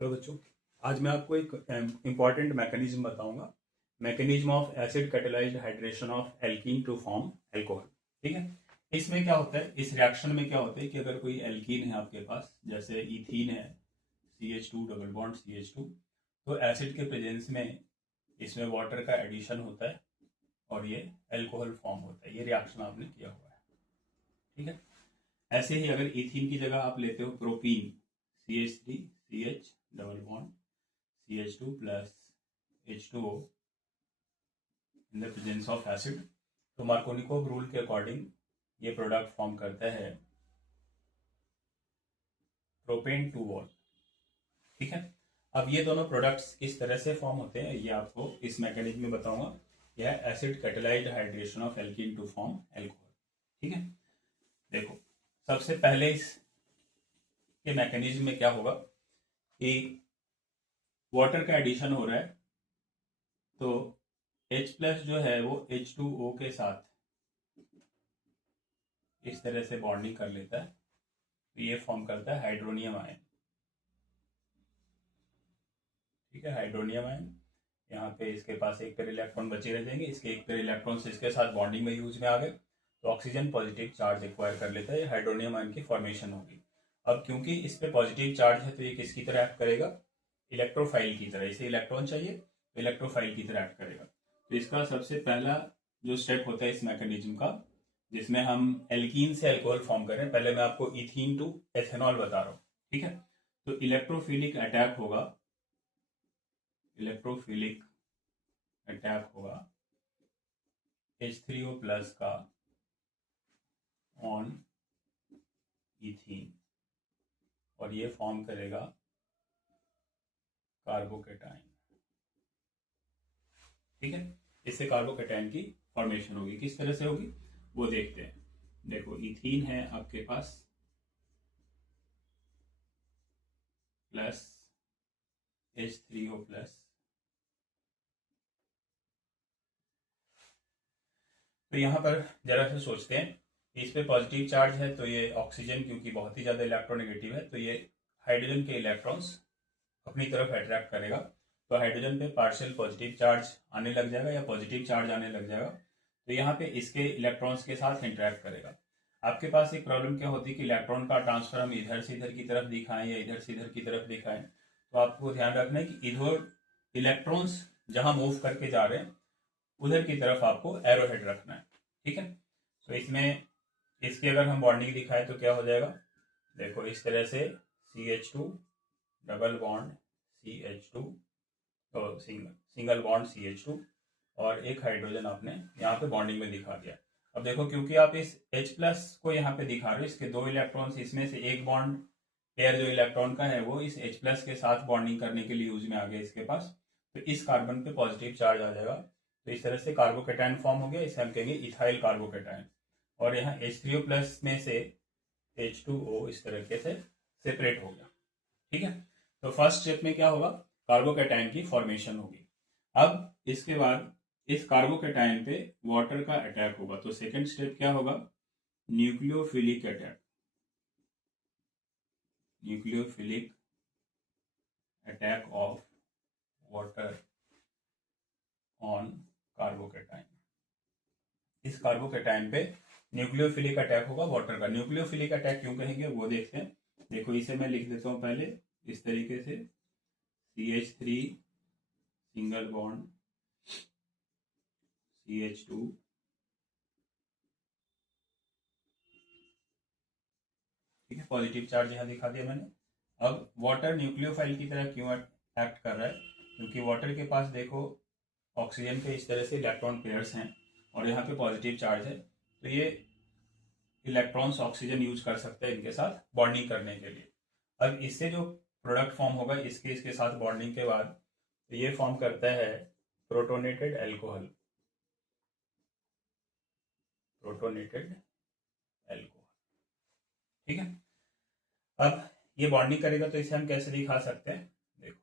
Hello बच्चों, आज मैं आपको एक इम्पॉर्टेंट मैकेनिज्म बताऊंगा। Mechanism of acid catalysed hydration of alkene to form alcohol. ठीक है। इसमें क्या होता है, इस रिएक्शन में क्या होता है कि अगर कोई एल्कीन है आपके पास, जैसे इथीन है, CH2 डबल बॉन्ड CH2, तो एसिड के प्रेजेंस में इसमें वाटर का एडिशन होता है और ये एल्कोहल फॉर्म होता है। ये रिएक्शन आपने किया हुआ है। ठीक है। ऐसे ही अगर इथीन की जगह आप लेते हो propene, CH3 CH double bond CH2 plus H2O in the presence of acid, तो मार्कोनिकोव रूल के अकॉर्डिंग ये प्रोडक्ट फॉर्म करता है प्रोपेन टू वॉल। ठीक है। अब ये दोनों प्रोडक्ट्स किस तरह से फॉर्म होते हैं ये आपको इस मैकेनिज्म में बताऊंगा। यह acid catalysed hydration of alkene to form alcohol. ठीक है। देखो, सबसे पहले इस के मैकेनिज्म में क्या होगा कि वाटर का एडिशन हो रहा है, तो H प्लस जो है वो H2O के साथ इस तरह से बॉन्डिंग कर लेता है, तो ये फॉर्म करता है हाइड्रोनियम आयन। ठीक है, हाइड्रोनियम आयन। यहाँ पे इसके पास एक पेयर इलेक्ट्रॉन बचे रह जाएंगे, इसके एक पेयर इलेक्ट्रॉन्स इसके साथ बॉन्डिंग में यूज में आ गए, तो ऑक्सीजन पॉजिटिव चार्ज एक्वायर कर लेता है, हाइड्रोनियम आयन की फॉर्मेशन होगी। अब क्योंकि इस पे पॉजिटिव चार्ज है तो ये किसकी तरह एक्ट करेगा, इलेक्ट्रोफाइल की तरह। इसे इलेक्ट्रॉन चाहिए तो इलेक्ट्रोफाइल की तरह एक्ट करेगा। तो इसका सबसे पहला जो स्टेप होता है इस मैकेनिज्म का, जिसमें हम एल्कीन से अल्कोहल फॉर्म कर रहे हैं, पहले मैं आपको इथीन टू एथेनॉल बता रहा हूँ। ठीक है। तो इलेक्ट्रोफिलिक अटैक होगा, इलेक्ट्रोफिलिक अटैक होगा H3O प्लस का ऑन इथीन, और ये फॉर्म करेगा कार्बोकेटाइन। ठीक है। इससे कार्बोकेटाइन की फॉर्मेशन होगी। किस तरह से होगी वो देखते हैं। देखो, इथीन है आपके पास प्लस H3O प्लस, तो यहां पर जरा से सोचते हैं, इस पे पॉजिटिव चार्ज है तो ये ऑक्सीजन क्योंकि बहुत ही ज्यादा इलेक्ट्रोनेगेटिव है, तो ये हाइड्रोजन के इलेक्ट्रॉन्स अपनी तरफ अट्रैक्ट करेगा, तो हाइड्रोजन पे पार्शियल पॉजिटिव चार्ज आने लग जाएगा या पॉजिटिव चार्ज आने लग जाएगा, तो यहाँ पे इसके इलेक्ट्रॉन्स के साथ इंटरेक्ट करेगा। आपके पास एक प्रॉब्लम क्या होती है कि इलेक्ट्रॉन का ट्रांसफर हम इधर से इधर की तरफ दिखाएं या इधर से इधर की तरफ दिखाएं, तो आपको ध्यान रखना है कि इधर इलेक्ट्रॉन्स जहां मूव करके जा रहे हैं उधर की तरफ आपको एरो हेड रखना है। ठीक है। तो इसमें इसकी अगर हम बॉन्डिंग दिखाएं तो क्या हो जाएगा, देखो इस तरह से CH2 डबल बॉन्ड CH2, तो सिंगल बॉन्ड CH2 और एक हाइड्रोजन आपने यहाँ पे बॉन्डिंग में दिखा दिया। अब देखो, क्योंकि आप इस H प्लस को यहाँ पे दिखा रहे हो, इसके दो इलेक्ट्रॉन्स, इसमें से एक बॉन्ड पेयर जो इलेक्ट्रॉन का है वो इस H प्लस के साथ बॉन्डिंग करने के लिए यूज में आ गया इसके पास, तो इस कार्बन पे पॉजिटिव चार्ज आ जाएगा, तो इस तरह से कार्बोकेटाइन फॉर्म हो गया। इसे हम कहेंगे इथाइल कार्बोकेटाइन। और यहाँ H3O प्लस में से H2O इस तरीके से सेपरेट हो गया। ठीक है। तो फर्स्ट स्टेप में क्या होगा, कार्बोकेटाइन की फॉर्मेशन होगी। अब इसके बाद इस कार्बोकेटाइन पे वाटर का अटैक होगा, तो सेकंड स्टेप क्या होगा, nucleophilic attack, nucleophilic attack of water on carbocation. इस कार्बोकेटाइन पे न्यूक्लियोफिलिक अटैक होगा वाटर का। न्यूक्लियोफिलिक अटैक क्यों कहेंगे वो देखते हैं। देखो, इसे मैं लिख देता हूं पहले इस तरीके से, CH3 सिंगल बॉन्ड CH2, ठीक है, पॉजिटिव चार्ज यहाँ दिखा दिया मैंने। अब वाटर न्यूक्लियोफाइल की तरह क्यों एक्ट कर रहा है, क्योंकि वाटर के पास देखो ऑक्सीजन के इस तरह से इलेक्ट्रॉन पेयर्स हैं और यहाँ पे पॉजिटिव चार्ज है, तो ये इलेक्ट्रॉन्स ऑक्सीजन यूज कर सकते हैं इनके साथ बॉन्डिंग करने के लिए। अब इससे जो प्रोडक्ट फॉर्म होगा इसके साथ बॉन्डिंग के बाद, तो ये फॉर्म करता है प्रोटोनेटेड एल्कोहल, प्रोटोनेटेड एल्कोहल। ठीक है। अब ये बॉन्डिंग करेगा तो इसे हम कैसे दिखा सकते हैं, देखो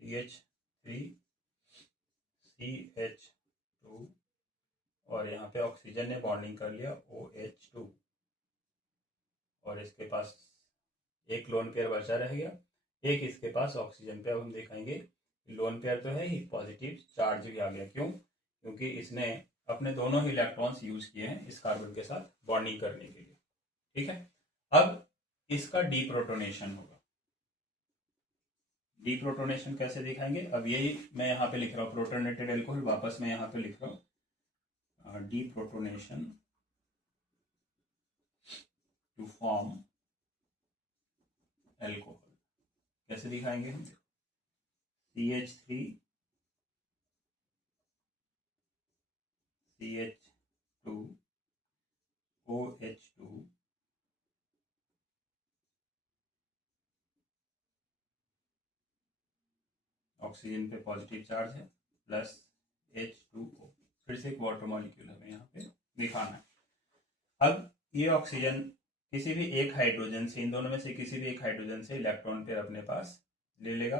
CH3 CH2 और यहाँ पे ऑक्सीजन ने बॉन्डिंग कर लिया OH2, और इसके पास एक लोन पेयर बचा रह गया, एक इसके पास ऑक्सीजन पे अब हम दिखाएंगे लोन पेयर तो है ही, पॉजिटिव चार्ज भी आ गया। क्यों? क्योंकि इसने अपने दोनों ही इलेक्ट्रॉन्स यूज किए हैं इस कार्बन के साथ बॉन्डिंग करने के लिए। ठीक है, अब इसका डीप्रोटोनेशन होगा। डीप्रोटोनेशन कैसे दिखाएंगे? अब यही मैं यहाँ पे लिख रहा हूँ प्रोटोनेटेड एल्कोहल, वापस मैं यहाँ पे लिख रहा हूँ डीप्रोटोनेशन टू फॉर्म एल्कोहल। कैसे दिखाएंगे हम? CH3 CH2 OH2 ऑक्सीजन पे पॉजिटिव चार्ज है प्लस H2O, फिर से एक वाटर मॉलिक्यूल हमें यहाँ पे दिखाना है। अब ये ऑक्सीजन किसी भी एक हाइड्रोजन से, इन दोनों में से किसी भी एक हाइड्रोजन से इलेक्ट्रॉन पेयर अपने पास ले लेगा।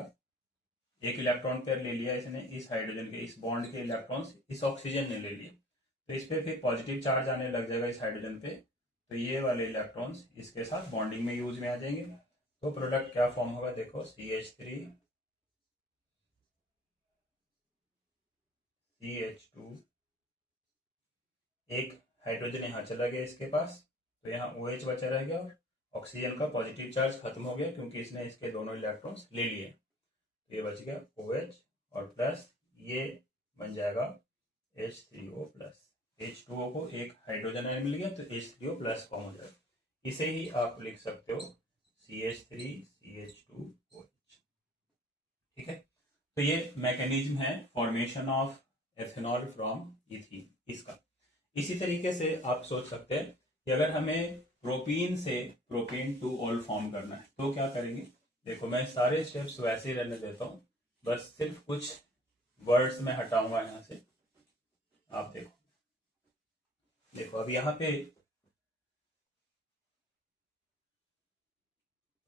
एक इलेक्ट्रॉन पेयर ले लिया इसने, इस हाइड्रोजन के इस बॉन्ड के इलेक्ट्रॉन्स इस ऑक्सीजन ने ले लिए, तो इस पे फिर पॉजिटिव चार्ज आने लग जाएगा इस हाइड्रोजन पे, तो ये वाले इलेक्ट्रॉन्स इसके साथ बॉन्डिंग में यूज में आ जाएंगे। तो प्रोडक्ट क्या फॉर्म होगा? देखो CH3 CH2, एक हाइड्रोजन यहाँ चला गया इसके पास, तो यहाँ OH बचा रह गया और ऑक्सीजन का पॉजिटिव चार्ज खत्म हो गया क्योंकि इसने इसके दोनों इलेक्ट्रॉन्स ले लिए। तो ये बच गया OH और प्लस ये बन जाएगा H3O प्लस। H2O को एक हाइड्रोजन आयन मिल गया तो H3O प्लस फॉर्म हो जाएगा। इसे ही आप लिख सकते हो CH3 CH2OH। ठीक है, तो ये मैकेनिज्म है formation of ethanol from ethene इसका। इसी तरीके से आप सोच सकते हैं कि अगर हमें प्रोपीन से प्रोपेन 2-ऑल फॉर्म करना है तो क्या करेंगे? देखो मैं सारे स्टेप्स वैसे ही रहने देता हूँ, बस सिर्फ कुछ वर्ड्स में हटाऊंगा यहाँ से। आप देखो देखो अब यहाँ पे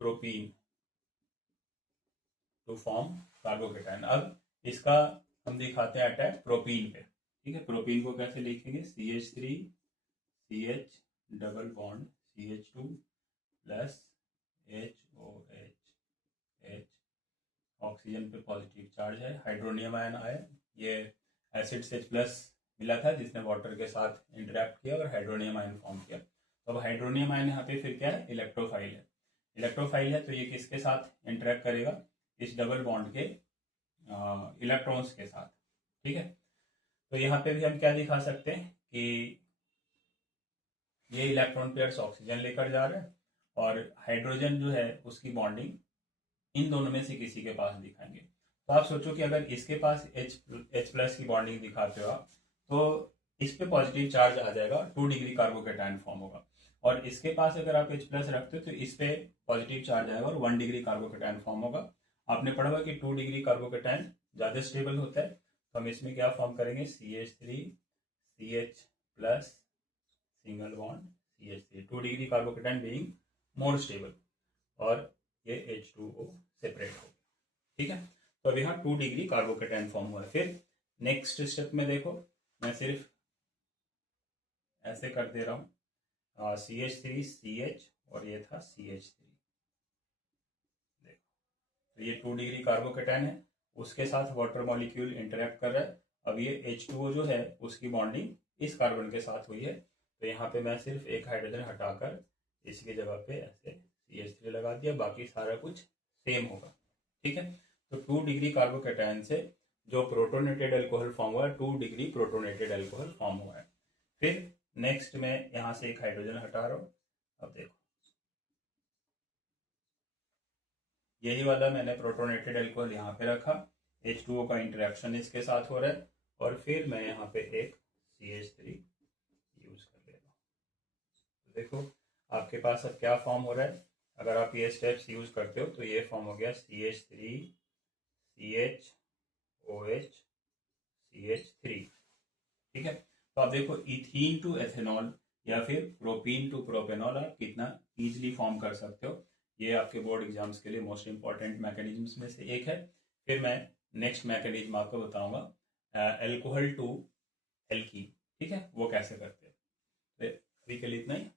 प्रोपीन टू फॉर्म कार्बोकेटायन। अब इसका हम दिखाते हैं अटैक प्रोपीन पे। ठीक है, प्रोपीन को कैसे लिखेंगे? CH3 CH double bond CH2 plus HOH H, oxygen पे पॉजिटिव चार्ज है, हाइड्रोनियम आयन आया, ये एसिड से प्लस मिला था जिसने वाटर के साथ इंटरेक्ट किया और हाइड्रोनियम आयन फॉर्म किया। तो अब हाइड्रोनियम आयन यहाँ पे फिर क्या है? इलेक्ट्रोफाइल है। इलेक्ट्रोफाइल है तो ये किसके साथ इंटरेक्ट करेगा? इस डबल बॉन्ड के इलेक्ट्रॉन्स के साथ। ठीक है, तो यहाँ पे भी हम क्या दिखा सकते हैं कि ये इलेक्ट्रॉन पेयर्स ऑक्सीजन लेकर जा रहे हैं और हाइड्रोजन जो है उसकी बॉन्डिंग इन दोनों में से किसी के पास दिखाएंगे। तो आप सोचो कि अगर इसके पास H प्लस की बॉन्डिंग दिखाते हो आप, तो इस पे पॉजिटिव चार्ज आ जाएगा, 2 डिग्री कार्बोकेटायन फॉर्म होगा। और इसके पास अगर आप H प्लस रखते हो तो इस पे पॉजिटिव चार्ज आएगा और 1 डिग्री कार्बोकेटायन फॉर्म होगा। आपने पढ़ा होगा कि 2 डिग्री कार्बोकेटायन ज्यादा स्टेबल होता है, तो हम इसमें क्या फॉर्म करेंगे? CH3 CH plus single bond CH3, 2 degree carbocation being more stable, और ये H2O सेपरेट हो गया। ठीक है, तो अब यहाँ 2 डिग्री कार्बोकेटायन फॉर्म हुआ है। फिर नेक्स्ट स्टेप में देखो मैं सिर्फ ऐसे कर दे रहा हूँ CH3 CH और ये था CH3। देखो तो ये 2 डिग्री कार्बोकेटायन है, उसके साथ वाटर मॉलिक्यूल इंटरेक्ट कर रहा है। अब ये H2O जो है उसकी बॉन्डिंग इस कार्बन के साथ हुई है, तो यहाँ पे मैं सिर्फ एक हाइड्रोजन हटाकर इसकी जगह पे ऐसे CH3 लगा दिया, बाकी सारा कुछ सेम होगा। ठीक है, तो 2 डिग्री कार्बोकेटायन से जो प्रोटोनेटेड अल्कोहल फॉर्म हुआ है, 2 डिग्री प्रोटोनेटेड अल्कोहल फॉर्म हुआ है। फिर नेक्स्ट में यहाँ से एक हाइड्रोजन हटा रहा हूँ। अब देखो यही वाला मैंने प्रोटोनेटेड अल्कोहल यहाँ पे रखा, H2O का इंटरेक्शन इसके साथ हो रहा है, और फिर मैं यहाँ पे एक CH3 यूज कर ले रहा हूँ। तो देखो आपके पास अब क्या फॉर्म हो रहा है? अगर आप ये स्टेप्स यूज करते हो तो ये फॉर्म हो गया CH3 CHOH CH3। ठीक है, तो आप देखो इथीन टू एथेनॉल या फिर प्रोपीन टू प्रोपेनॉल आप कितना इजीली फॉर्म कर सकते हो। ये आपके बोर्ड एग्जाम्स के लिए मोस्ट इंपॉर्टेंट मैकेनिज्म्स में से एक है। फिर मैं नेक्स्ट मैकेनिज्म आपको बताऊंगा एल्कोहल टू एल्कीन। ठीक है, वो कैसे करते हैं। अभी के लिए इतना ही।